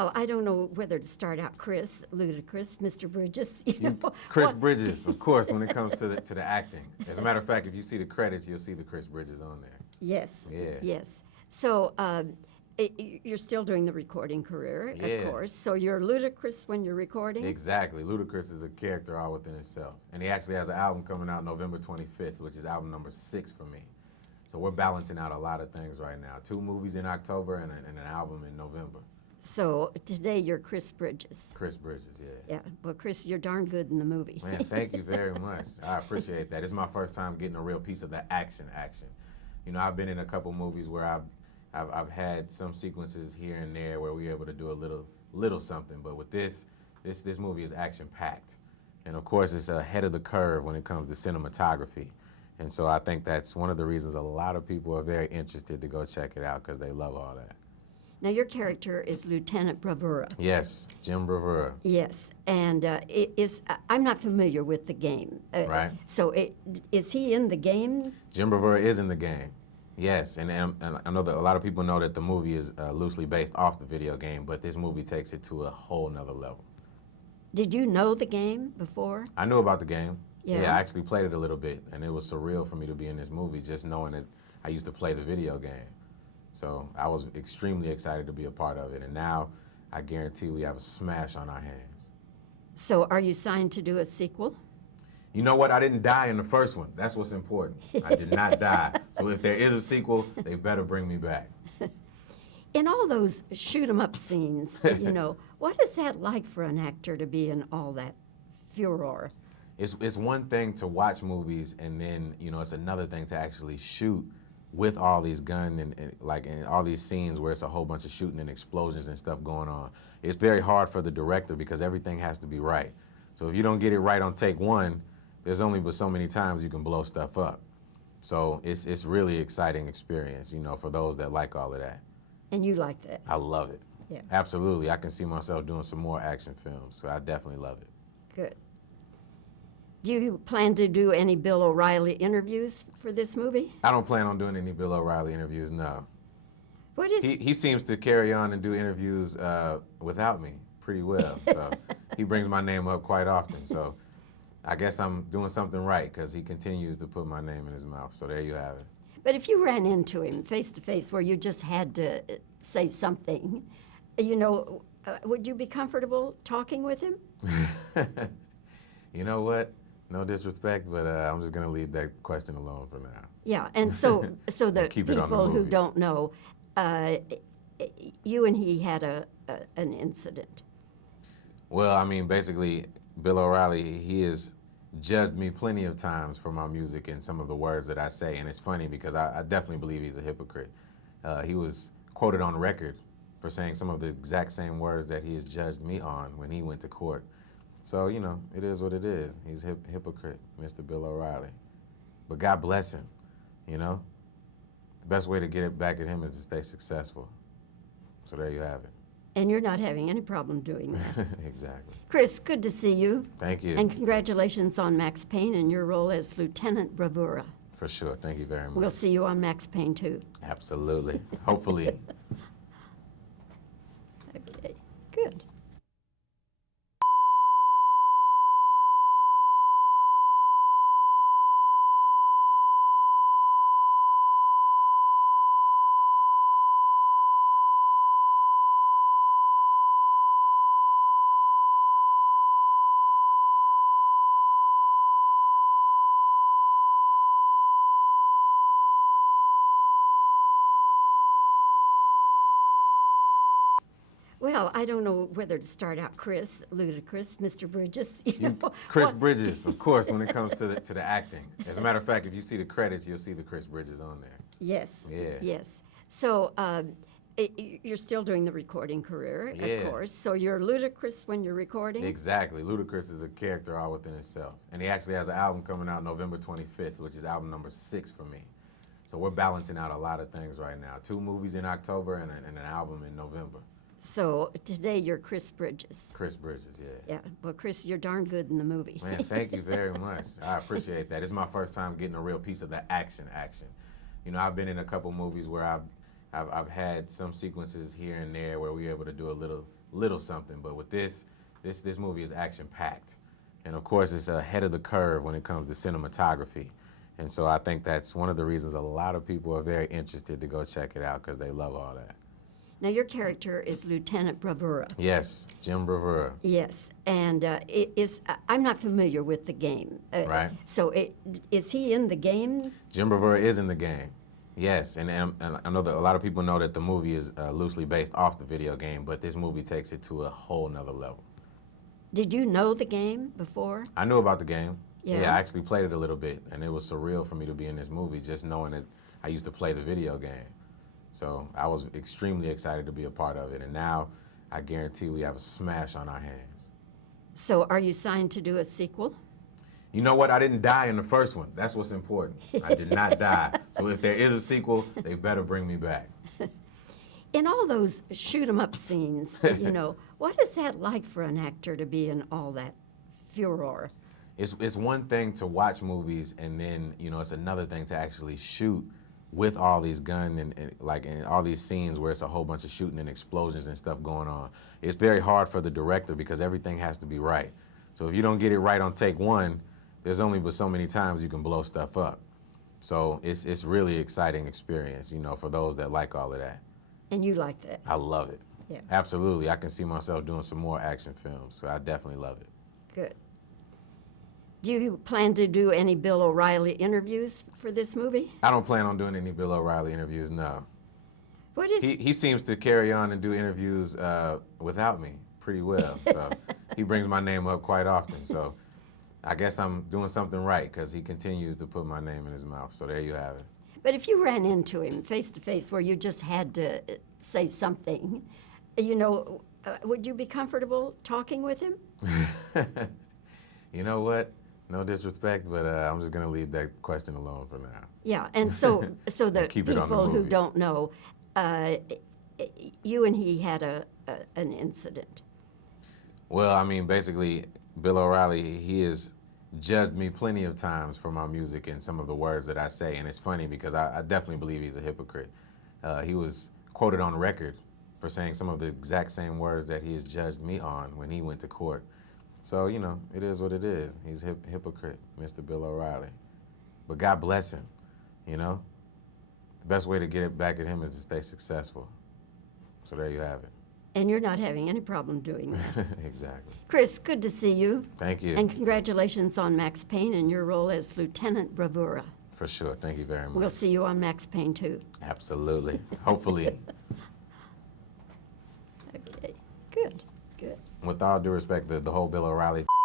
Well, I don't know whether to start out Chris, Ludacris, Mr. Bridges. Chris Bridges, of course, when it comes to the acting. As a matter of fact, if you see the credits, you'll see the Chris Bridges on there. Yes. Yeah. Yes. So you're still doing the recording career, Yeah. of course. So you're Ludacris when you're recording? Exactly. Ludacris is a character all within itself. And he actually has an album coming out November 25th, which is album number 6 for me. So we're balancing out a lot of things right now. 2 movies in October and an album in November. So today you're Chris Bridges. Chris Bridges, yeah. Yeah. Well, Chris, you're darn good in the movie. Man, thank you very much. I appreciate that. It's my first time getting a real piece of the action. You know, I've been in a couple movies where I've had some sequences here and there where we were able to do a little something, but with this movie is action-packed. And of course, it's ahead of the curve when it comes to cinematography. And so I think that's one of the reasons a lot of people are very interested to go check it out, because they love all that. Now, your character is Lieutenant Bravura. Yes, Jim Bravura. Yes, and I'm not familiar with the game. Right. So is he in the game? Jim Bravura is in the game. Yes, and I know that a lot of people know that the movie is loosely based off the video game, but this movie takes it to a whole nother level. Did you know the game before? I knew about the game. Yeah. I actually played it a little bit, and it was surreal for me to be in this movie, just knowing that I used to play the video game. So I was extremely excited to be a part of it, and now I guarantee we have a smash on our hands. So are you signed to do a sequel? You know what? I didn't die in the first one. That's what's important. I did not die. So if there is a sequel, they better bring me back. In all those shoot-'em-up scenes, you know, what is that like for an actor to be in all that furor? It's one thing to watch movies, and then, you know, it's another thing to actually shoot with all these guns and all these scenes where it's a whole bunch of shooting and explosions and stuff going on. It's very hard for the director because everything has to be right. So if you don't get it right on take 1, there's only but so many times you can blow stuff up. So it's really exciting experience, you know, for those that like all of that. And you like that? I love it. Yeah. Absolutely. I can see myself doing some more action films, so I definitely love it. Good. Do you plan to do any Bill O'Reilly interviews for this movie? I don't plan on doing any Bill O'Reilly interviews, no. What is... He seems to carry on and do interviews without me pretty well, so he brings my name up quite often. So I guess I'm doing something right, because he continues to put my name in his mouth, so there you have it. But if you ran into him face-to-face where you just had to say something, you know, would you be comfortable talking with him? You know what? No disrespect, but I'm just going to leave that question alone for now. Yeah, and so the people who don't know, you and he had an incident. Well, I mean, basically, Bill O'Reilly, he has judged me plenty of times for my music and some of the words that I say, and it's funny because I definitely believe he's a hypocrite. He was quoted on record for saying some of the exact same words that he has judged me on when he went to court. So, you know, it is what it is. He's a hypocrite, Mr. Bill O'Reilly. But God bless him, you know? The best way to get it back at him is to stay successful. So there you have it. And you're not having any problem doing that. Exactly. Chris, good to see you. Thank you. And congratulations on Max Payne and your role as Lieutenant Bravura. For sure. Thank you very much. We'll see you on Max Payne, too. Absolutely. Hopefully. Okay, good. Well, I don't know whether to start out Chris, Ludacris, Mr. Bridges. Chris Bridges, of course, when it comes to the acting. As a matter of fact, if you see the credits, you'll see the Chris Bridges on there. Yes. Yeah. Yes. So you're still doing the recording career, Yeah. of course. So you're Ludacris when you're recording? Exactly. Ludacris is a character all within itself. And he actually has an album coming out November 25th, which is album number 6 for me. So we're balancing out a lot of things right now. 2 movies in October and an album in November. So today you're Chris Bridges. Chris Bridges, yeah. Yeah. Well, Chris, you're darn good in the movie. Man, thank you very much. I appreciate that. It's my first time getting a real piece of the action. You know, I've been in a couple movies where I've had some sequences here and there where we were able to do a little something. But with this movie is action-packed. And of course, it's ahead of the curve when it comes to cinematography. And so I think that's one of the reasons a lot of people are very interested to go check it out, because they love all that. Now, your character is Lieutenant Bravura. Yes, Jim Bravura. Yes, and I'm not familiar with the game. Right. So is he in the game? Jim Bravura is in the game. Yes, and I know that a lot of people know that the movie is loosely based off the video game, but this movie takes it to a whole nother level. Did you know the game before? I knew about the game. Yeah. I actually played it a little bit, and it was surreal for me to be in this movie, just knowing that I used to play the video game. So I was extremely excited to be a part of it, and now I guarantee we have a smash on our hands. So are you signed to do a sequel? You know what? I didn't die in the first one. That's what's important. I did not die. So if there is a sequel, they better bring me back. In all those shoot-'em-up scenes, what is that like for an actor to be in all that furor? It's one thing to watch movies, and then, it's another thing to actually shoot with all these guns and all these scenes where it's a whole bunch of shooting and explosions and stuff going on. It's very hard for the director because everything has to be right. So if you don't get it right on take one, there's only but so many times you can blow stuff up. So it's really exciting experience, for those that like all of that. And you like that? I love it. Yeah. Absolutely. I can see myself doing some more action films, so I definitely love it. Good. Do you plan to do any Bill O'Reilly interviews for this movie? I don't plan on doing any Bill O'Reilly interviews, no. What is... He seems to carry on and do interviews without me pretty well, so he brings my name up quite often. So I guess I'm doing something right, because he continues to put my name in his mouth, so there you have it. But if you ran into him face-to-face where you just had to say something, would you be comfortable talking with him? You know what? No disrespect, but I'm just going to leave that question alone for now. Yeah, and so the Keep it on the people who movie. don't know, you and he had an incident. Well, basically, Bill O'Reilly, he has judged me plenty of times for my music and some of the words that I say, and it's funny because I definitely believe he's a hypocrite. He was quoted on record for saying some of the exact same words that he has judged me on when he went to court. So, it is what it is. He's a hypocrite, Mr. Bill O'Reilly. But God bless him, The best way to get it back at him is to stay successful. So there you have it. And you're not having any problem doing that. Exactly. Chris, good to see you. Thank you. And congratulations on Max Payne and your role as Lieutenant Bravura. For sure. Thank you very much. We'll see you on Max Payne, too. Absolutely. Hopefully. Okay, good. With all due respect, the whole Bill O'Reilly